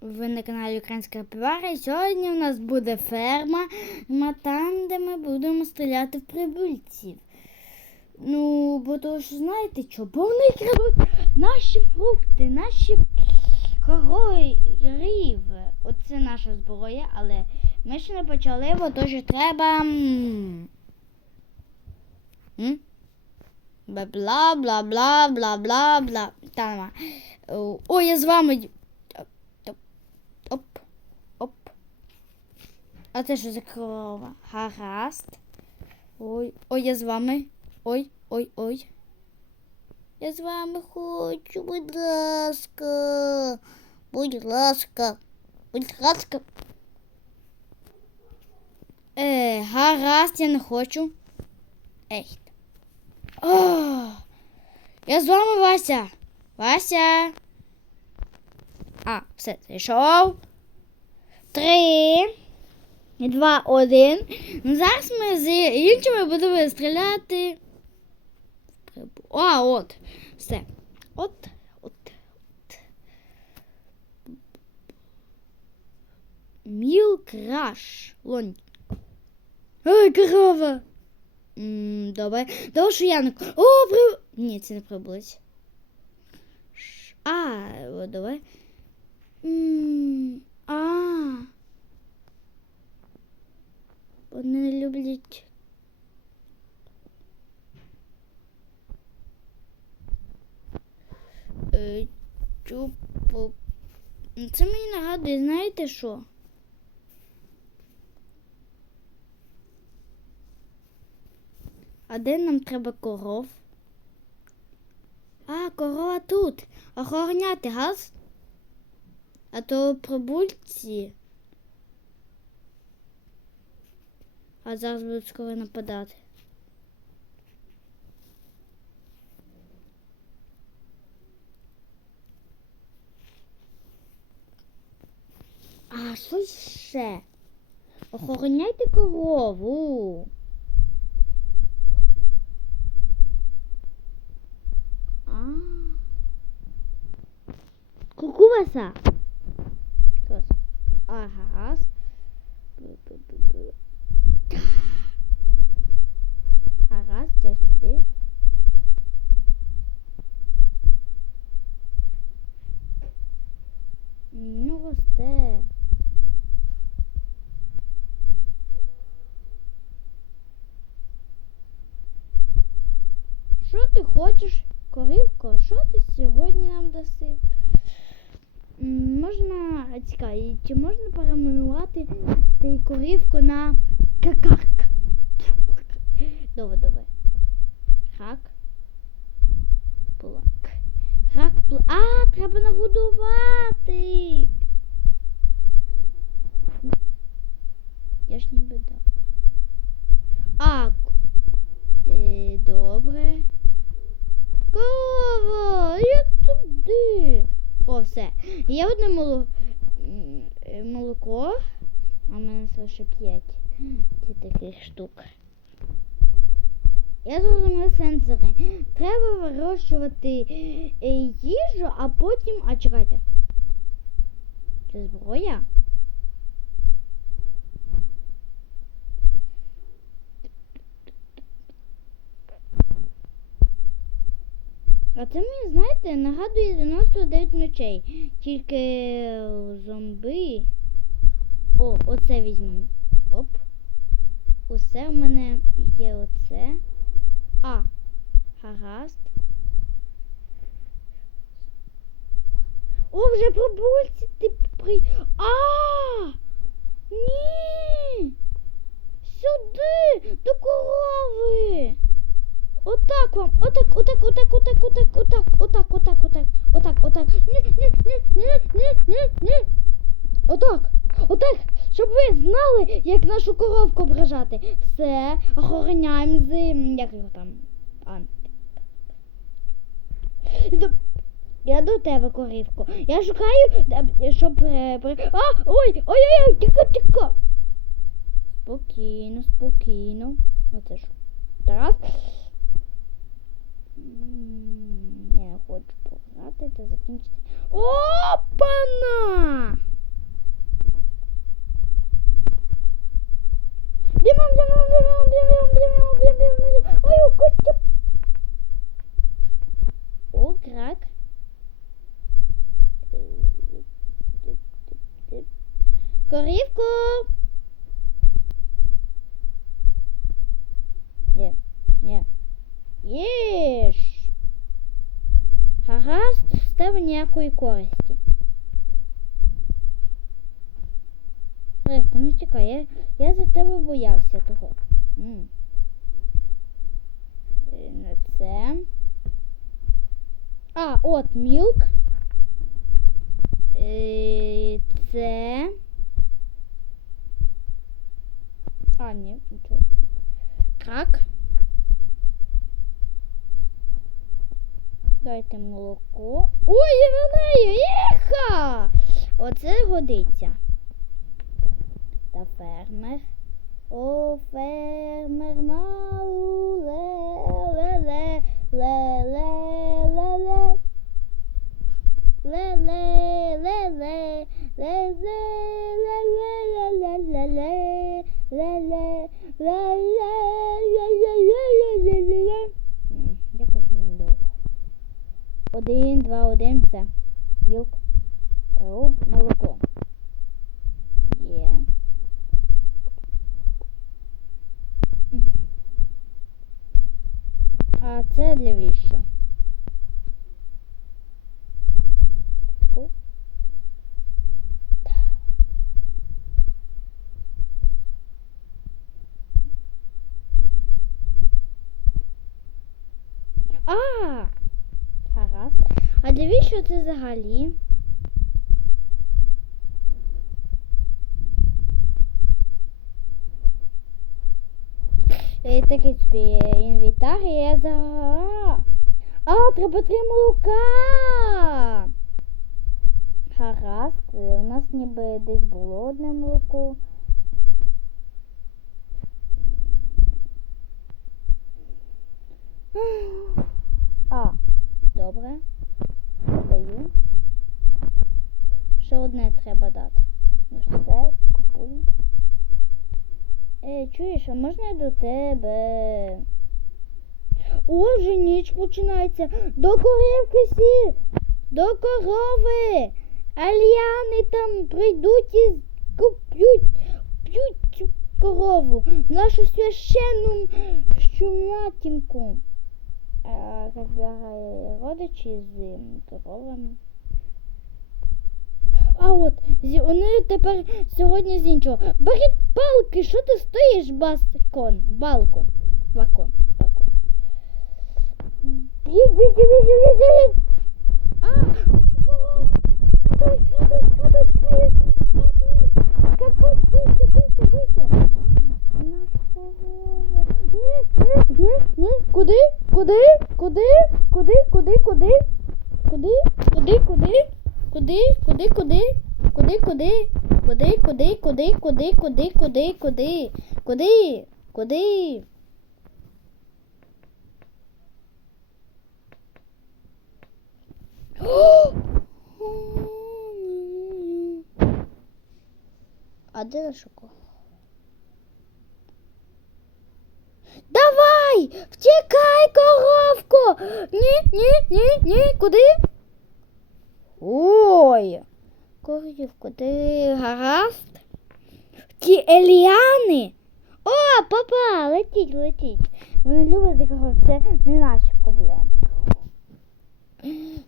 Ви на каналі Українська Півара. І сьогодні у нас буде ферма, там, де ми будемо стріляти в прибульців. Ну, бо то ж знаєте що, бо вони крадуть наші фрукти, наші королів. Оце наша зброя, але ми ще не почали, бо то треба. м, м? Бла бла бла бла бла бла бла. Та нема. О, Ой, я з вами. Оп, оп. А це що за корова? Гаразд. Ой, ой, я з вами. Ой, ой, ой. Я з вами хочу, будь ласка. Будь ласка. Будь ласка. Е, гаразд, я не хочу. Ей. Я з вами Вася. Вася. А, все, зайшов. Три. Два, один. Ну, зараз ми з іншими будемо стріляти. А, от. Все. От, от, от. Міл краш. Лонь. Ой, корова. М, Добре. Давай що я не... О, при... Ні, це не прибулець. Ш- А, о, давай. М, А. Вони не люблять. Е, чупу. Це мені нагадує, знаєте що? А де нам треба коров? А, корова тут. Охороняти газ? А то прибульці. А зараз будуть скоро нападати. А що ще? Охороняйте корову. А. Кукуваса. Ага. Гаразд, я сюди. Ну, росте. Що ти хочеш, корівко? Що ти сьогодні нам даси? Можна, а цікаво, чи можна перейменувати ти корівку на какарк? Добре, добре. Крак. Плак. Крак, плак. А, треба нагодувати. Я ж ніби дав. А, е, добре. Кава, я туди. О, все. Є одне моло... м, е, молоко, а в мене лише п'ять таких штук. Я зрозумів сенсори. Треба вирощувати е, їжу, а потім. А чекайте. Це зброя? А це мені, знаєте, нагадує 99 ночей. Тільки е, зомби. О, оце візьмемо. Оп. Усе в мене є оце. А, гаразд. О, вже прибульці ти при. А! Ні! Сюди! До корови! Отак вам! Отак, отак, отак, отак, отак, отак, отак, отак, отак, отак, отак. Ні, ні, ні, ні, ні, ні. Отак, отак, щоб ви знали, як нашу коровку ображати. Все, охороняємо з як його там. Я до тебе, корівко. Я шукаю, е, щоб. е, А! Ой! Ой-ой-ой! Тихо, тихо! Спокійно, спокійно. Оце ж. Тарас. Я хочу пограти та закінчити. Опана! Бімом, бімом, бімом, бімом, бімом, бімом, бімом. Ой, у котя. О, крак. Е, е, е, Корівку! Гаразд, з тебе ніякої користі. Легко, ну чекай, я, я за тебе боявся того. М. Е, Не це. А, от мілк. Е, Це. А, ні, нічого. Крак. Дайте молоко. Ой, я на неї! Єха! Оце годиться. Та фермер. О, фермер мау, ле, ле, ле, ле, ле, 1, 2, 1, це білк. О, молоко. Є. А це для віщо? Ah! А! Навіщо це взагалі? Такий собі інвентар, я за. А, треба три молока. Гаразд, у нас ніби десь було одне молоко. А, добре. Даю. Ще одне треба дати. Ну все, купуємо. Е, чуєш, а можна я до тебе? О, вже ніч починається. До корівки сі, до корови. Альяни там прийдуть і куп'ють п'ють корову. Нашу священну щуматінку. А, розбирає родичі з коровами. А от, вони тепер сьогодні з іншого. Беріть палки, що ти стоїш, баскон? Балкон. Біть, біть. А. Куди? Куди? Куди? Куди? Куди? Куди? Куди? Куди? Куди? Куди, куди? Куди, куди? Куди, куди, куди, куди, куди, куди, куди? Куди? Куди? А де наш кого? Давай! Втікай, коровку! Ні, ні, ні, ні, куди? Ти гаразд? Ті еліани? О, папа, летіть, летіть. Вони люблять коров, це не наші проблеми.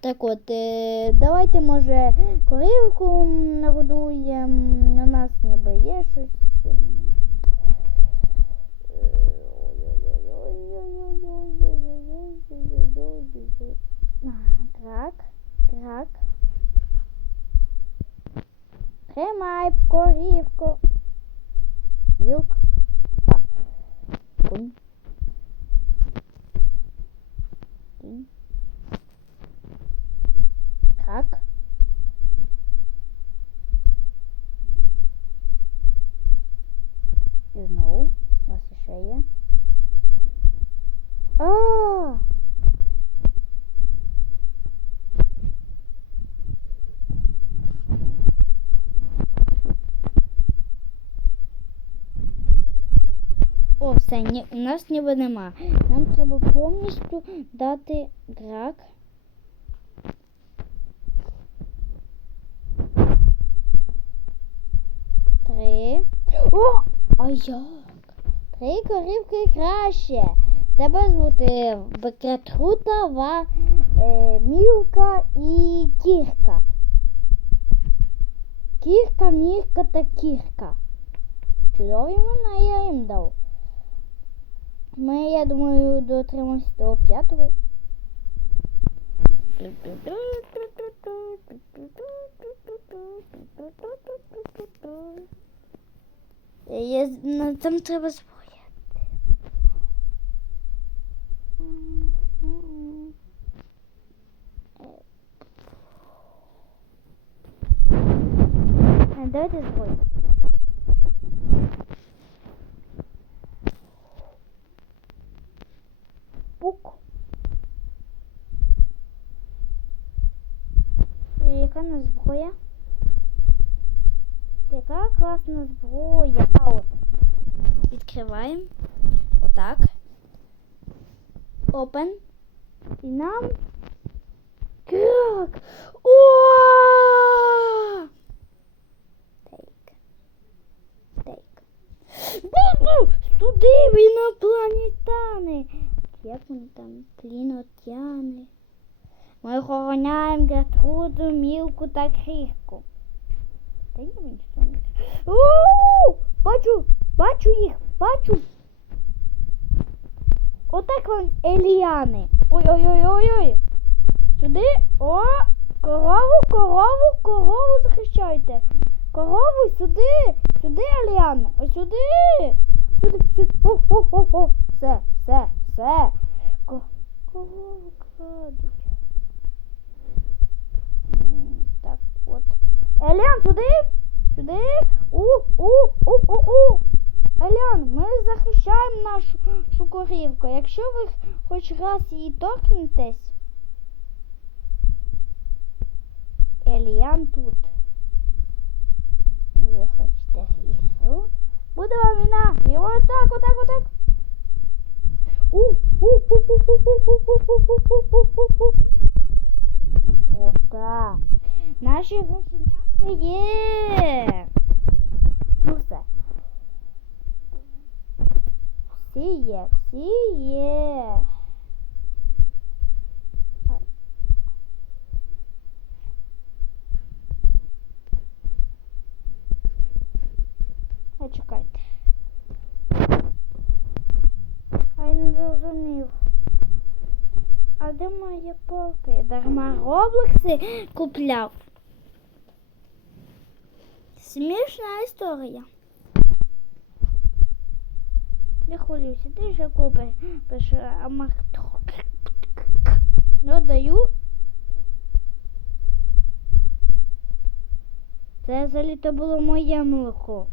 Так от, е, давайте, може, корівку нагодуємо. У нас ніби є щось. Так, так. Тримай корівку. Вілк. А. Кунь. Так. І знову. У нас ще є. А! О, все, ні, у нас ніби нема. Нам треба повністю дати грак. О! А як? Три корівки краще. Тебе звути Бекетрута, Ва, е, Мілка і Кірка. Кірка, Мірка та Кірка. Чудові імена я їм дав. Ми, я думаю, дотримаємось до п'ятого. Я, там треба зброя. Е, Давайте зброю. Пук. І Яка у нас зброя? Яка класна зброя? А от. Відкриваємо. Отак. Open. І нам. Крак! О! Тейк. Тейк. Бу-бу! Сюди інопланетяни! Як вони там? Плінотяни. Ми охороняємо Гертруду, Мілку та Крихку. Та ні, мені. У! Бачу, бачу їх, бачу. Отак вам Еліани. Ой-ой-ой-ой-ой. Сюди. О! Корову, корову, корову захищайте. Корову сюди. Сюди, Еліани. Ось сюди. Сюди, сюди. О-о-о-о. Все, все, все. Ко- Корову крадуть. Так, от. Елян, туди, сюди, У-у-у-у-у. Еліан, ми захищаємо нашу корівку. Якщо ви хоч раз її торкнетесь, Еліан тут. Ви хочете ігру? Буде вам війна! І отак, отак, отак. Отак. Наші гусеня є. Ну все. Всі є, всі є. А чекайте. А я не зрозумів. А де моя полка? Я дарма Роблокси купляв. Смішна історія. Не хвилюйся, ти вже купиш пиш, а мак- Ну, даю. Це взагалі то було моє молоко.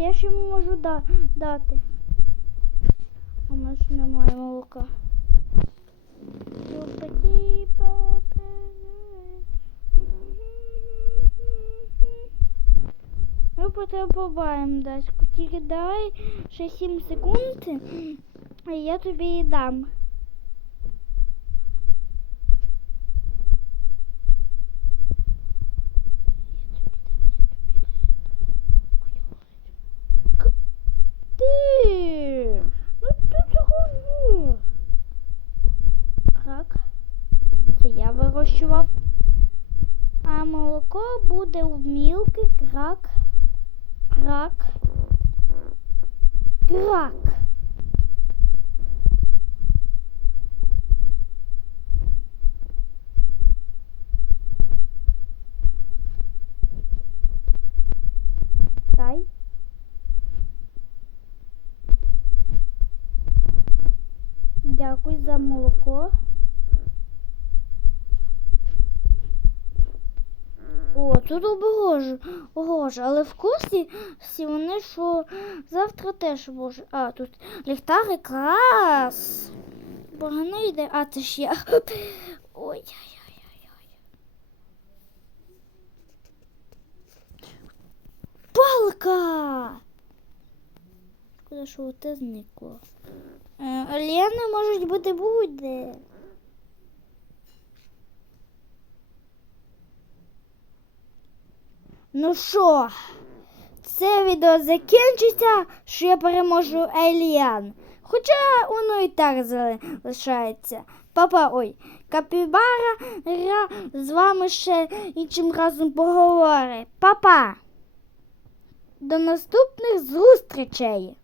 Я ще можу да- дати. А у нас немає молока. Ми потребуємо дачку. Тільки дай ще 7 секунд, і я тобі її дам. К- Ти! Ну ти чого ні? Крак. Це я вирощував. А молоко буде у мілки крак. Крак. Крак. Дякую за молоко. О, тут обгоже, огоже, але курсі всі вони, що завтра теж може. А, тут ліхтари клас. Погано йде. А, це ж я. Ой. Палка! Куди що те зникло. Е, Аліени можуть бути будь-де. Ну що, це відео закінчиться, що я переможу Еліан. Хоча воно і так залишається. Папа, ой, капібара ра з вами ще іншим разом поговорить. Папа. До наступних зустрічей!